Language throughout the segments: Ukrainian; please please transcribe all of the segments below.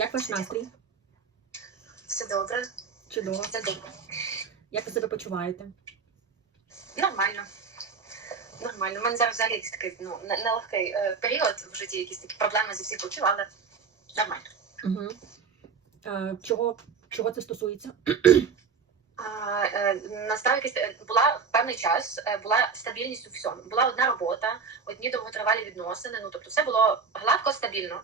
Як ваш настрій? Все добре. Чудово. Все добре. Як ви себе почуваєте? Нормально. Нормально. У мене зараз взагалі якийсь такий ну, нелегкий е, період в житті, якісь такі проблеми зі всіх боків, але нормально. Угу. Е, чого, чого це стосується? А, е, якийсь е, була певний час, е, була стабільність у всьому. Була одна робота, одні довготривалі відносини. Ну тобто, все було гладко, стабільно.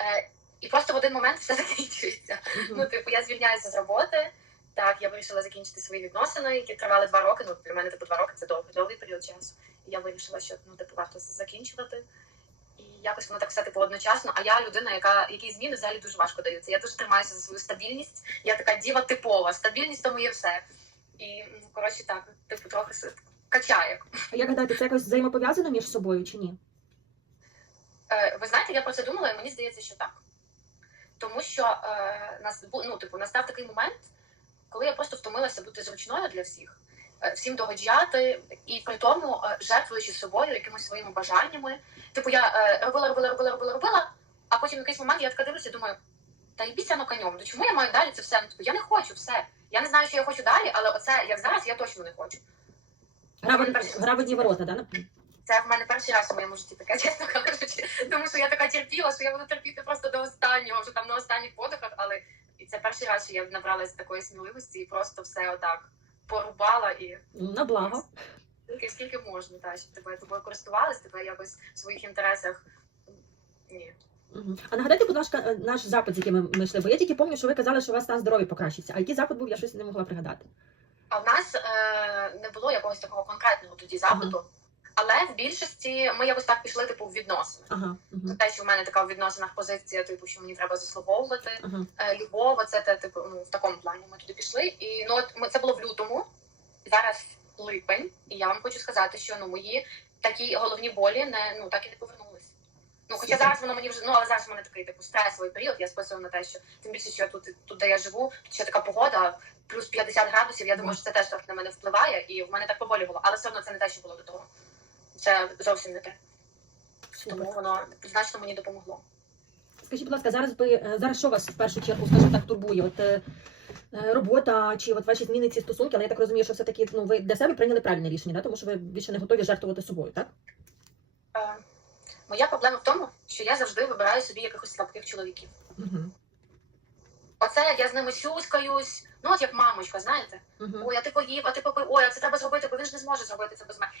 Е, і просто в один момент все закінчується. Ну, типу, я звільняюся з роботи. Так, я вирішила закінчити свої відносини, які тривали два роки. Ну, для мене типу два роки це довгий, довгий період часу. І я вирішила, що ну, типу, варто закінчувати. І якось воно так все типу одночасно. А я людина, яка які зміни взагалі дуже важко даються. Я дуже тримаюся за свою стабільність. Я така діва типова. Стабільність то моє все. І ну, коротше, так, типу, трохи качає. А Як гадаєте, це якось взаємопов'язано між собою чи ні? Е, ви знаєте, я про це думала, і мені здається, що так. Тому що е, нас ну, типу, настав такий момент, коли я просто втомилася бути зручною для всіх, е, всім догоджати, і при тому е, жертвуючи собою якимись своїми бажаннями. Типу, я робила, робила, робила, робила, робила, а потім в якийсь момент я така дивлюся і думаю, та йбіться на конем, ну чому я маю далі це все? Ну, типу, я не хочу все. Я не знаю, що я хочу далі, але оце як зараз я точно не хочу. Гра, в- гра в одні ворота, да? Це в мене перший раз у моєму житті таке, чесно кажучи. Тому що я така терпіла, що я буду терпіти просто до останнього, вже там на останніх подихах, але і це перший раз, що я набралась такої сміливості і просто все отак порубала і На благо. скільки, скільки можна, та, щоб тебе тобою користувались, тебе якось в своїх інтересах. Ні. А нагадайте, будь ласка, е, наш запит, з яким ми- йшли, бо я тільки пам'ятаю, що ви казали, що у вас стан здоров'я покращиться. А який запит був, я щось не могла пригадати. А в нас е, не було якогось такого конкретного тоді запиту, але в більшості ми якось так пішли типу в відносини. Ага. Угу. Те, що в мене така в відносинах позиція, типу, що мені треба заслуговувати. Ага. е, любов, це те, типу, ну, в такому плані ми туди пішли. І ну от ми це було в лютому, зараз липень, і я вам хочу сказати, що ну мої такі головні болі не ну так і не повернулись. Ну, хоча зараз воно мені вже ну, але зараз в мене такий типу стресовий період. Я списую на те, що тим більше, що тут, тут де я живу, тут ще така погода, плюс 50 градусів. Я думаю, що це теж трохи на мене впливає, і в мене так поболювало. Але все одно це не те, що було до того. Це зовсім не те. Тому воно значно мені допомогло. Скажіть, будь ласка, зараз ви е, зараз що вас в першу чергу, скажімо так, турбує? От е, е, робота чи от ваші зміни ці стосунки, але я так розумію, що все-таки ну, ви для себе прийняли правильне рішення, да? тому що ви більше не готові жертвувати собою, так? Е, моя проблема в тому, що я завжди вибираю собі якихось слабких чоловіків. Угу. Оце як я з ними сюськаюсь, ну от як мамочка, знаєте, ой, а ти поїв, а ти попив, ой, а це треба зробити, бо він ж не зможе зробити це без мене.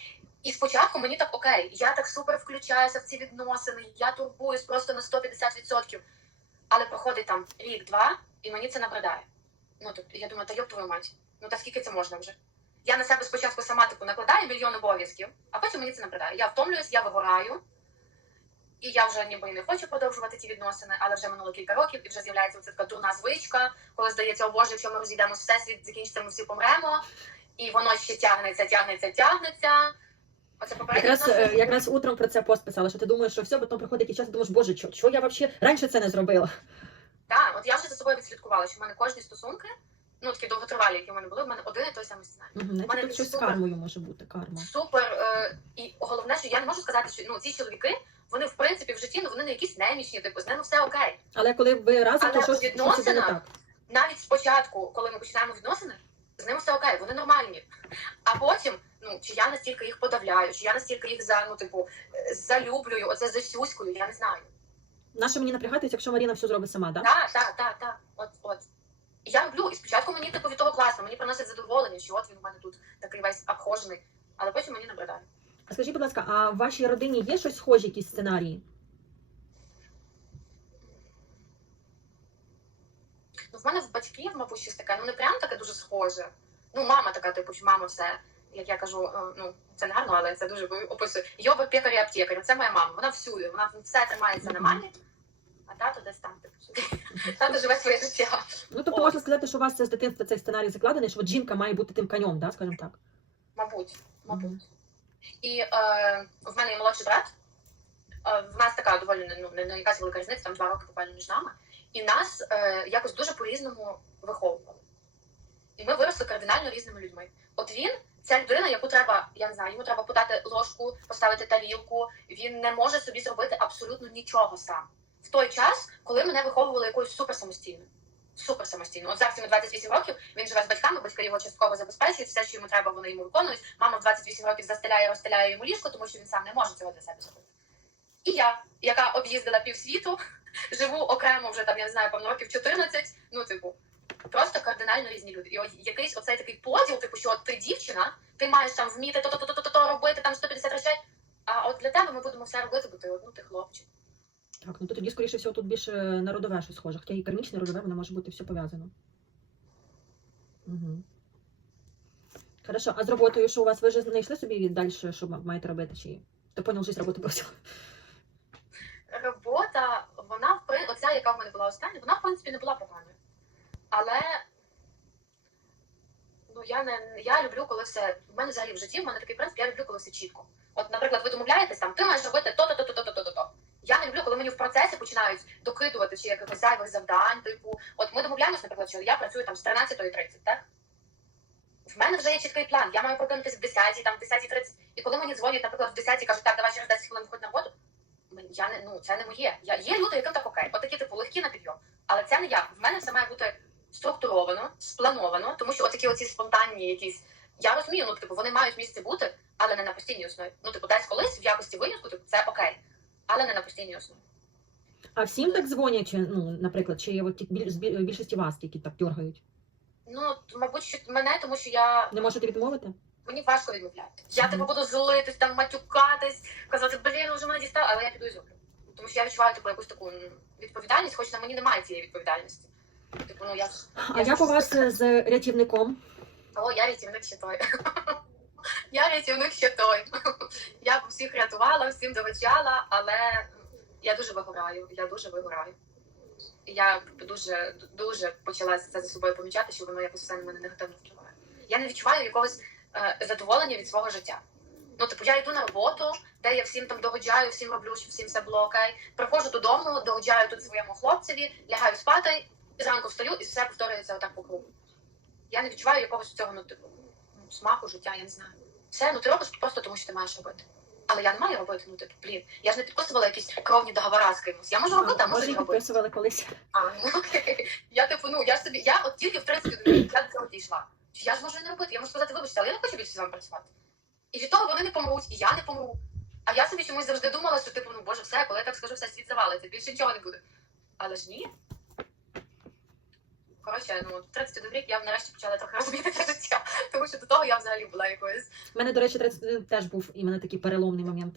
І спочатку мені так окей, я так супер включаюся в ці відносини, я турбуюсь просто на 150%. Але проходить там рік-два, і мені це набридає. Ну тобто я думаю, та йоб твою мать, ну та скільки це можна вже? Я на себе спочатку сама типу накладаю мільйон обов'язків, а потім мені це набридає. Я втомлююсь, я вигораю. І я вже ніби не хочу продовжувати ці відносини, але вже минуло кілька років, і вже з'являється оця така дурна звичка, коли здається, о Боже, якщо ми розійдемося, всесвіт закінчиться, ми всі помремо, і воно ще тягнеться, тягнеться, тягнеться. Оце Якраз, е, якраз утром про це пост писала, що ти думаєш, що все, потім приходить якийсь час, і думаєш, боже, що, що я взагалі раніше це не зробила? Так, от я вже за собою відслідкувала, що в мене кожні стосунки, ну такі довготривалі, які в мене були, в мене один і той самий сценарій. Угу. мене тут щось з супер. кармою може бути, карма. Супер. Е, і головне, що я не можу сказати, що ну ці чоловіки, вони в принципі в житті ну вони не якісь немічні, типу з ними все окей. Але коли ви разом, то Але щось, у щось так. навіть спочатку, коли ми починаємо відносини, з ними все окей, вони нормальні. А потім, ну чи я настільки їх подавляю, чи я настільки їх за ну, типу, залюблюю, оце засюськую, я не знаю. Нащо мені напрягатись, якщо Маріна все зробить сама, так? Так, так, так, так. От, от. Я люблю. І спочатку мені типу від того класно, мені приносить задоволення, що от він у мене тут такий весь обхожений, але потім мені набридає. Скажіть, будь ласка, а в вашій родині є щось схожі, якісь сценарії? Ну, в мене в батьків, мабуть, щось таке, ну не прям таке дуже схоже. Ну, мама така, типу, що мама все, як я кажу, е, ну це не гарно, але це дуже описує. Йоба пекар і аптекар. Це моя мама. Вона всюди, вона все тримається на мамі, а тато десь там, типу. Тато живе своє життя. Ну, тобто можна сказати, що у вас це з дитинства цей сценарій закладений, що от жінка має бути тим конем, да, скажімо так. Мабуть, мабуть. І е, в мене є молодший брат. Е, в нас така доволі ну, не, якась велика різниця, там два роки буквально між нами. І нас е, якось дуже по-різному виховували. І ми виросли кардинально різними людьми. От він, ця людина, яку треба, я не знаю, йому треба подати ложку, поставити тарілку. Він не може собі зробити абсолютно нічого сам. в той час, коли мене виховували якоюсь супер самостійно. Супер самостійно. От зараз йому 28 років, він живе з батьками, батьки його частково забезпечують, все, що йому треба, вони йому виконують. Мама в 28 років застеляє, розстеляє йому ліжко, тому що він сам не може цього для себе зробити. І я, яка об'їздила півсвіту, живу окремо вже там, я не знаю, певно років 14, ну, типу, просто кардинально різні люди. І якийсь оцей такий поділ, типу, що от ти дівчина, ти маєш там вміти то-то-то-то робити, там 150 речей. А от для тебе ми будемо все робити, бо ти от, ну ти хлопчик. Так, ну то тоді, скоріше всього, тут більше народове щось схоже. Хоча і кармічне, родове, воно може бути все пов'язано. Угу. Хорошо, а з роботою, що у вас ви вже знайшли собі далі, що маєте робити? Чи ти поняв, що роботу бросила? Робота, вона оця, яка в мене була остання, вона в принципі не була поганою. Але ну я не я люблю, коли все. В мене взагалі в житті, в мене такий принцип, я люблю, коли все чітко. От, наприклад, ви домовляєтесь там, ти маєш робити то-то, то-то, то. Коли мені в процесі починають докидувати чи якихось зайвих завдань. Типу, от ми домовляємося, наприклад, що я працюю там з 13.30, так? В мене вже є чіткий план. Я маю прокинутися в 10, там в 10.30. І коли мені дзвонять, наприклад, в 10 і кажуть, так, давай через 10 хвилин виходь на роботу. Я не ну це не моє. Я є люди, яким так окей. От такі типу легкі на підйом. Але це не я. В мене все має бути структуровано, сплановано, тому що отакі оці спонтанні якісь. Я розумію, ну типу вони мають місце бути, але не на постійній основі. Ну, типу, десь колись в якості винятку, типу, це окей, але не на постійній основі. А всім так дзвонять, чи, ну, наприклад, чи от ті- біль- з біль- більшості вас тільки так дергають? Ну, мабуть, що мене, тому що я Не можете відмовити? мені важко відмовляти. Я Мгм. типу буду злитись, там матюкатись, казати, блін, вже мене дістав, але я піду і зроблю. Тому що я відчуваю типу якусь таку м, відповідальність, хоч на мені немає цієї відповідальності. Типу, ну я ж А як у вас з рятівником? О, я рятівник ще той. Я рятівник ще той. Я всіх рятувала, всім доведжала, але я дуже вигораю. Я дуже вигораю. Я дуже дуже почала це за собою помічати, що воно якось все на мене негативно впливає. Я не відчуваю якогось е, задоволення від свого життя. Ну, типу, я йду на роботу, де я всім там догоджаю, всім роблю, щоб всім все було окей. Приходжу додому, догоджаю тут своєму хлопцеві, лягаю спати, зранку встаю і все повторюється отак по кругу. Я не відчуваю якогось цього, ну, типу, смаку життя, я не знаю. Все, ну ти робиш просто тому, що ти маєш робити. Але я не маю робити, ну типу, блін. Я ж не підписувала якісь кровні договори з кимось. Я можу робити, а можу Може, не робити. підписували колись. А, ну окей. Я типу, ну я ж собі, я от тільки в 30 годин я до цього дійшла. Я ж можу і не робити. Я можу сказати, вибачте, але я не хочу більше з вами працювати. І від того вони не помруть, і я не помру. А я собі чомусь завжди думала, що типу, ну боже, все, коли я так скажу, все світ завалиться, більше нічого не буде. Але ж ні. Коротше, ну 31 рік я нарешті почала трохи розуміти життя, тому що до того я взагалі була якоюсь. У мене, до речі, 31 теж був іменно такий переломний момент.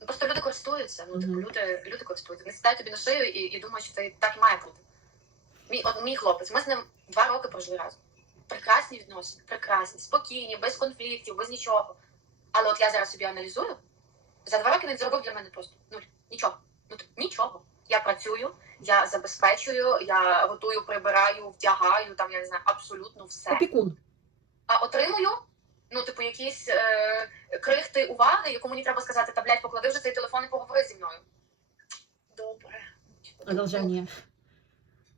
Ну, Просто люди користуються. Ну, типу, Мгм. люди, люди користуються. Вони сідають тобі на шию і, і думають, що це так і має бути. Мій, от, мій хлопець, ми з ним два роки прожили разом. Прекрасні відносини, прекрасні, спокійні, без конфліктів, без нічого. Але от я зараз собі аналізую. За два роки він зробив для мене просто нуль. Нічого. Ну, типу, нічого. Я працюю, я забезпечую, я готую, прибираю, вдягаю, там я не знаю, абсолютно все Опікун. а отримую, ну, типу, якісь е, крихти уваги, яку мені треба сказати, та блядь, поклади вже цей телефон і поговори зі мною. Добре. Одолження.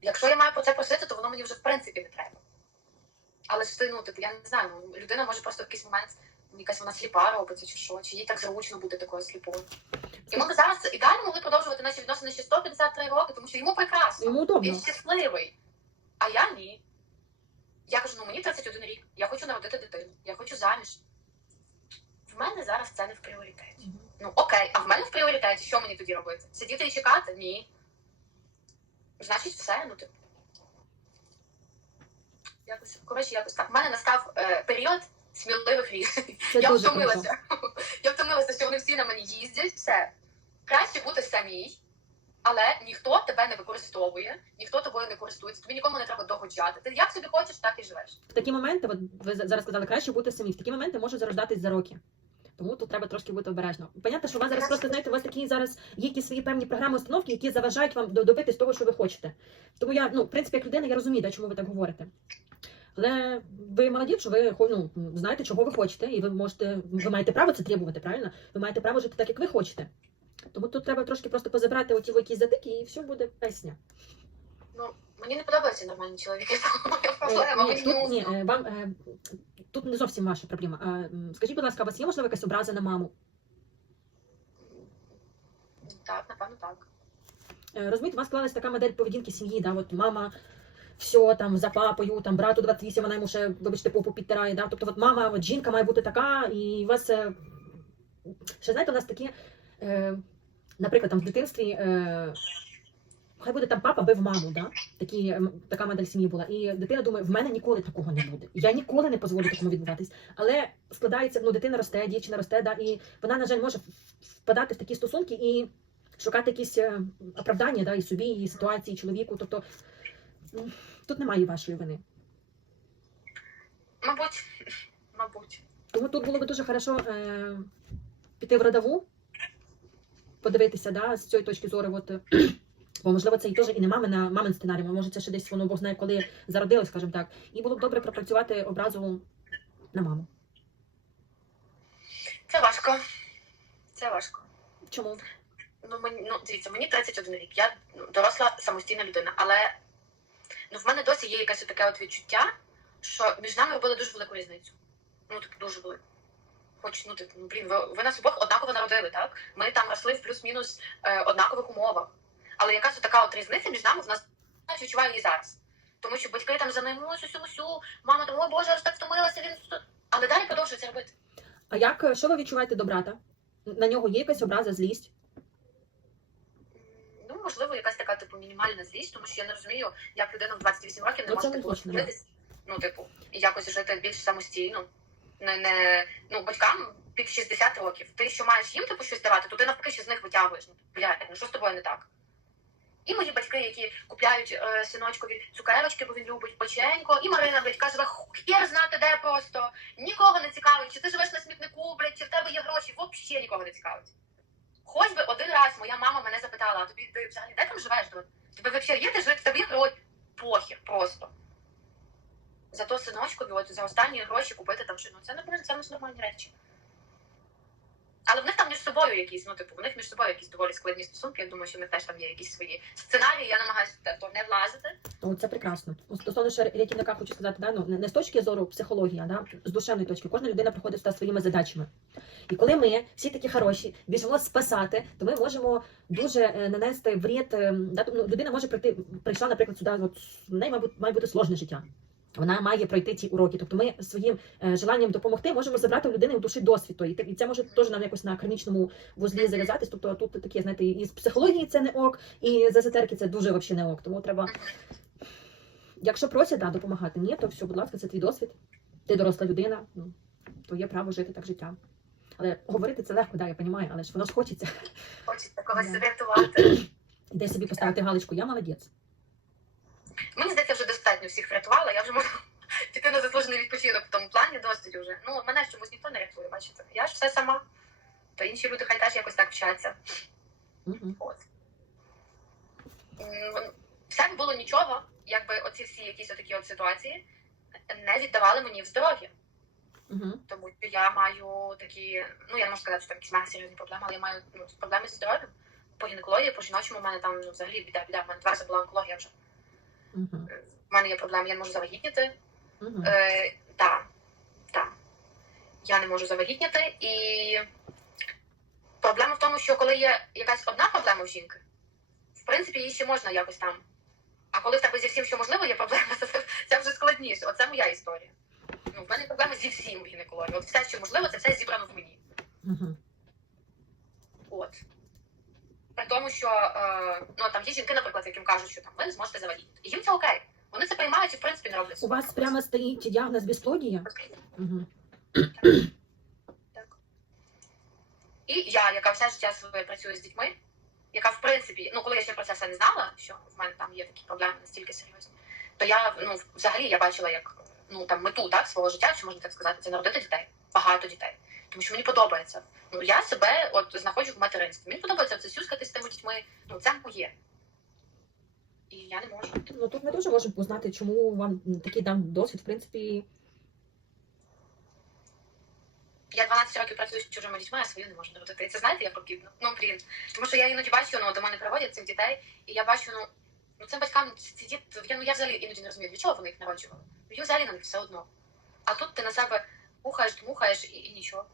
Якщо я маю про це просити, то воно мені вже в принципі не треба. Але ж ти, ну, типу, я не знаю, ну, людина може просто в якийсь момент, якась вона сліпа робиться, чи що, чи їй так зручно бути такою сліпою. І ми б зараз ідеально могли продовжувати наші відносини ще 153 роки, тому що йому прекрасно. Йому удобно. Він щасливий. А я ні. Я кажу, ну мені 31 рік, я хочу народити дитину, я хочу заміж. В мене зараз це не в пріоритеті. Ну окей, а в мене в пріоритеті, що мені тоді робити? Сидіти і чекати? Ні. Значить, все, ну типу. Якось, коротше, якось так. В мене настав е, період сміливих рішень. Це Я втомилася. Я втомилася, що вони всі на мені їздять. Все. Краще бути самій, але ніхто тебе не використовує, ніхто тобою не користується, тобі нікому не треба догоджати. Ти як собі хочеш, так і живеш. В такі моменти, от ви зараз сказали, краще бути самі. В такі моменти можуть зарождатись за роки. Тому тут треба трошки бути обережно. Понятно, що у вас зараз просто знаєте, у вас такі зараз є якісь свої певні програми установки, які заважають вам до- добитись того, що ви хочете. Тому я, ну, в принципі, як людина, я розумію, да, чому ви так говорите. Але ви молоді, що ви ну, знаєте, чого ви хочете, і ви можете, ви маєте право це требувати, правильно? Ви маєте право жити так, як ви хочете. Тому тут треба трошки просто позабрати оті якісь затики, і все буде песня. Ну, мені не подобаються нормальні чоловіки, Е, проблема. Ні, тут, ні, е, вам е, тут не зовсім ваша проблема. А скажіть, будь ласка, у вас є можливо якась образа на маму? Так, напевно, так. е, розумієте, у вас склалась така модель поведінки сім'ї, да, от мама все там за папою, там брату 28, вона йому ще, вибачте, попу підтирає. Да? Тобто, от мама, от жінка має бути така, і у вас е, ще знаєте, у нас такі, е, наприклад, там в дитинстві. Е, Хай буде там папа бив маму, да? Такі, така модель сім'ї була. І дитина думає, в мене ніколи такого не буде. Я ніколи не дозволю такому відбуватись. Але складається, ну, дитина росте, дівчина росте, да, і вона, на жаль, може впадати в такі стосунки і шукати якісь е, оправдання да, і собі, і ситуації, і чоловіку. Тобто тут немає вашої вини. Мабуть, мабуть. Тому тут було би дуже хорошо е, піти в родову, подивитися, да, з цієї точки зору. От, бо, можливо, це і теж і не мамина, мамин сценарій, може це ще десь воно Бог знає, коли зародилось, скажімо так. І було б добре пропрацювати образу на маму. Це важко. Це важко. Чому? Ну, мені, ну, дивіться, мені 31 рік. Я ну, доросла самостійна людина, але ну, в мене досі є якесь таке от відчуття, що між нами робили дуже велику різницю. Ну, типу, дуже велику. Хоч, ну, типу, ну, блін, ви, ви нас обох однаково народили, так? Ми там росли в плюс-мінус е, однакових умовах. Але якась така от різниця між нами в нас я відчуваю її зараз. Тому що батьки там за ним, ой, сюсю, сю, мама там, ой, Боже, аж так втомилася, він. тут». Але далі продовжує це робити. А як е, що ви відчуваєте до брата? На нього є якась образа, злість? Можливо, якась така типу мінімальна злість, тому що я не розумію, як людина в 28 років не Ну, може типу, точно, ну, типу, і якось жити більш самостійно. Не, не, ну, батькам під 60 років. Ти що маєш їм типу щось давати, то ти навпаки ще з них витягуєш. Ну, блядь, ну що з тобою не так? І мої батьки, які купляють е, синочкові цукерочки, бо він любить печенько, і Марина, блядь, каже, хер знати де просто, нікого не цікавить, чи ти живеш на смітнику, блядь, чи в тебе є гроші, взагалі нікого не цікавить. Хоч би один раз моя мама мене запитала, а тобі ти взагалі де там живеш? Тебе Тобі взагалі є де жити? Тобі гроші? похір просто. Зато синочкові, от за останні гроші купити там що ну це не це нормальні речі. Але в них там між собою якісь, ну типу, в них між собою якісь доволі складні стосунки. Я думаю, що в них теж там є якісь свої сценарії. Я намагаюся то не влазити. О, це прекрасно. Стосовно ще рятівника хочу сказати, да, ну, не- з точки зору психології, да, з душевної точки. Кожна людина приходить сюди своїми задачами. І коли ми всі такі хороші, біжимо спасати, то ми можемо дуже е, нанести вред. е, Да, тобто, ну, людина може прийти, прийшла, наприклад, сюди, от, в неї має бути, має бути сложне життя. Вона має пройти ці уроки. Тобто ми своїм е, желанням допомогти можемо забрати у людини у душі досвід. І це може теж нам якось на кармічному вузлі зав'язатись. Тобто тут таке, знаєте, і з психології це не ок, і з езотерики це дуже взагалі не ок. Тому треба Якщо просять да, допомагати, ні, то все, будь ласка, це твій досвід. Ти доросла людина, ну, то є право жити так життя. Але говорити це легко, да, я розумію, але ж воно ж хочеться. Хочеться когось врятувати. І собі поставити галочку, я молодець. Мені вже всіх врятувала. Я вже можу піти на заслужений відпочинок в тому плані, досить уже. Ну, мене чомусь ніхто не рятує, бачите. Я ж все сама. То інші люди хай теж якось так вчаться. Угу. От. Все б було нічого, якби оці всі якісь отакі от ситуації не віддавали мені в здоров'я. Угу. Тому що я маю такі, ну я не можу сказати, що там якісь мега серйозні проблеми, але я маю ну, проблеми зі здоров'ям. По гінекології, по жіночому, в мене там ну, взагалі біда, біда. В мене два була онкологія вже. Угу. В мене є проблеми, я не можу завагітніти. Угу. Е, так, так. Я не можу завагітніти. І проблема в тому, що коли є якась одна проблема в жінки, в принципі, її ще можна якось там. А коли в тебе зі всім, що можливо, є проблема, то це, це вже складніше. Оце моя історія. Ну, в мене проблеми зі всім в гінекології. От все, що можливо, це все зібрано в мені. Угу. От. При тому, що е, ну, там є жінки, наприклад, яким кажуть, що там ви не зможете завагітніти. І їм це окей. Вони це приймають і в принципі не роблять. У вас прямо стоїть діагноз безплодія? Угу. Так. І я, яка все життя своє працює з дітьми, яка в принципі, ну коли я ще про це все не знала, що в мене там є такі проблеми настільки серйозні, то я ну взагалі я бачила як ну там мету так свого життя, що можна так сказати, це народити дітей, багато дітей. Тому що мені подобається. Ну я себе от знаходжу в материнстві. Мені подобається це сюскати з тими дітьми. Ну це моє. І я не можу. Ну тут ми теж можемо познати, чому вам такий дан досвід, в принципі. Я 12 років працюю з чужими дітьми, а свою не можу народити. І це знаєте, як обідно. Ну блін. Тому що я іноді бачу, ну до мене приводять цих дітей, і я бачу, ну ну цим батькам ці діти, я, ну я взагалі іноді не розумію, для чого вони їх народжували. Ну їм взагалі на них все одно. А тут ти на себе ухаєш, дмухаєш і, і нічого.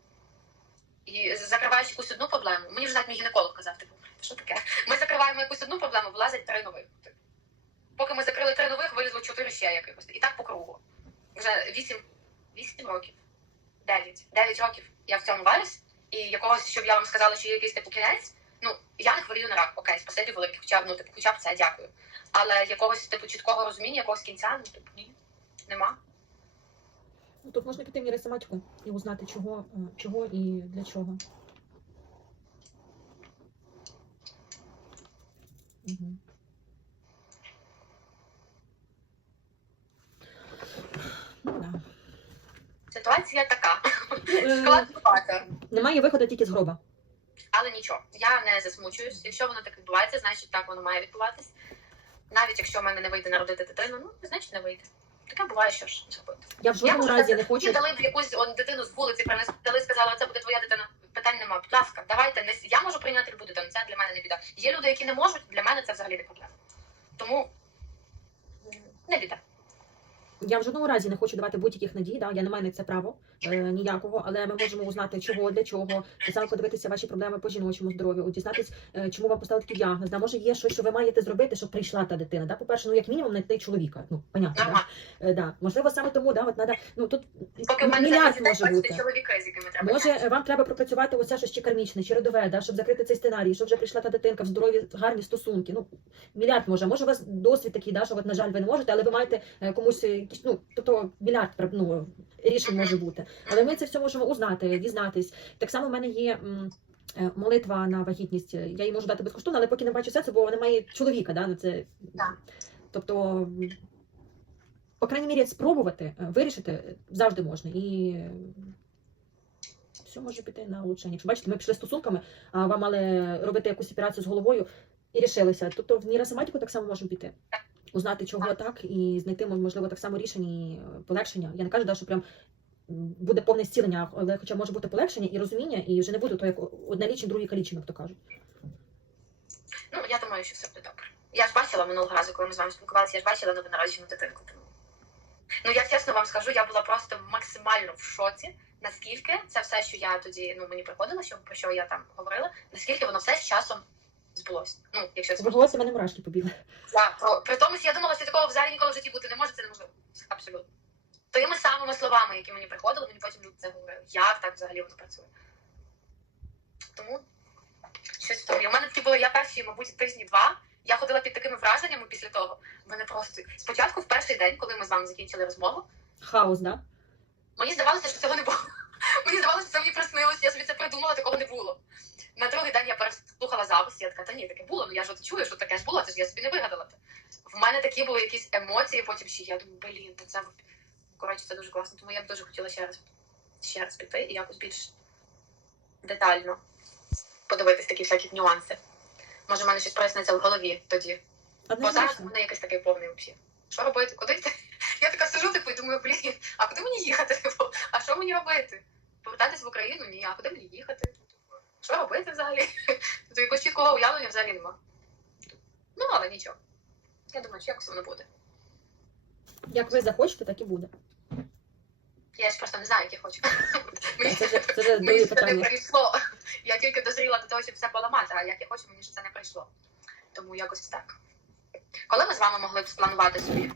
І закриваєш якусь одну проблему. Мені вже навіть мій гінеколог казав, типу, що таке? Ми закриваємо якусь одну проблему, влазить три нових. Поки ми закрили три нових, вилізло чотири ще якихось. І так по кругу. Вже вісім, вісім років. Дев'ять. Дев'ять років я в цьому варюсь, і якогось, щоб я вам сказала, що є якийсь типу кінець. Ну, я не хворію на рак, окей, спасибі велике, хоча б ну, типу, хоча б це дякую. Але якогось типу чіткого розуміння, якогось кінця, ну типу ні, нема. Ну, Тут можна піти в нейросоматику і узнати, чого, е, чого і для чого. Угу. Ну. Ситуація така. Е, Складновата. Немає виходу тільки з гроба. Але нічого, я не засмучуюсь. Якщо воно так відбувається, значить так воно має відбуватись. Навіть якщо в мене не вийде народити дитину, ну значить не вийде. Таке буває, що ж зробити. Я в жодному разі не хочу. Мені дали б якусь он, дитину з вулиці, принесли, сказали, це буде твоя дитина. Питань нема. Будь ласка, давайте не я можу прийняти любу дитину. Це для мене не біда. Є люди, які не можуть, для мене це взагалі не проблема. Тому не біда. Я в жодному разі не хочу давати будь-яких надій, да? я не маю на це право е, ніякого, але ми можемо узнати, чого, для чого, саме подивитися ваші проблеми по жіночому здоров'ю, дізнатись, е, чому вам поставили такий діагноз. Да? Може, є щось, що ви маєте зробити, щоб прийшла та дитина. Да? По-перше, ну як мінімум знайти чоловіка. Ну, понятно, да? Е, да. Можливо, саме тому, да, от надо, ну тут Поки мільярд може бути. чоловіки, з якими треба. Може, вам треба пропрацювати оце щось чи кармічне, чи родове, да, щоб закрити цей сценарій, щоб вже прийшла та дитинка в здорові, гарні стосунки. Ну, мільярд може. Може, у вас досвід такий, да, що, от, на жаль, ви не можете, але ви маєте е, комусь е, ну, тобто мільярд ну, рішень може бути. Але ми це все можемо узнати, дізнатись. Так само в мене є. е, Молитва на вагітність, я її можу дати безкоштовно, але поки не бачу серця, бо немає чоловіка. Да, на це. Так. Тобто, по крайній мірі, спробувати е, вирішити завжди можна. І все може піти на улучшення. Якщо бачите, ми пішли стосунками, а вам мали робити якусь операцію з головою і рішилися. Тобто в нейросоматику так само можемо піти. Узнати, чого так, і знайти можливо так само рішення і е, полегшення. Я не кажу, да, що прям буде повне зцілення, але хоча може бути полегшення і розуміння, і вже не буде то як одне лічень, другий калічень, як то кажуть. Ну, я думаю, що все буде добре. Я ж бачила минулого разу, коли ми з вами спілкувалися, я ж бачила новонароджену дитинку. Ну, я чесно вам скажу, я була просто максимально в шоці, наскільки це все, що я тоді ну, мені приходило, що, про що я там говорила, наскільки воно все з часом збулося. Ну, якщо це голосі мене мурашки побігли. я, про, при тому, що я думала, що такого взагалі ніколи в житті бути не може, це неможливо. Абсолютно. Тими самими словами, які мені приходили, мені потім люди це говорили. Як так взагалі воно працює? Тому щось в тому. У мене такі були, я перші, мабуть, тижні два. Я ходила під такими враженнями після того. Мене просто спочатку, в перший день, коли ми з вами закінчили розмову, Хаос, да? мені здавалося, що цього не було. Мені здавалося, що це мені приснилося, я собі це придумала, такого не було. На другий день я переслухала запис, я така, та ні, таке було, ну я ж от чую, що таке ж було, це ж я собі не вигадала. В мене такі були якісь емоції, потім ще я думаю, блін, та це коротше, це дуже класно. Тому я б дуже хотіла ще раз ще раз піти і якось більш детально подивитись такі всякі нюанси. Може, в мене щось проясниться в голові тоді. Бо зараз в мене якийсь такий повний взагалі. Що робити? Куди йти? Я така сижу типу, і думаю, блін, а куди мені їхати? Типу, а що мені робити? Повертатись в Україну? Ні, а куди мені їхати? Що робити взагалі? Тобто якогось чіткого уявлення взагалі нема. Ну, але нічого. Я думаю, що якось воно буде. Як ви захочете, так і буде. Я ж просто не знаю, як я хочу. Мені Це вже, це вже мені друге ще не питання. прийшло. Я тільки дозріла до того, щоб все поламати, а як я хочу, мені ще це не прийшло. Тому якось так. Коли ми з вами могли б спланувати собі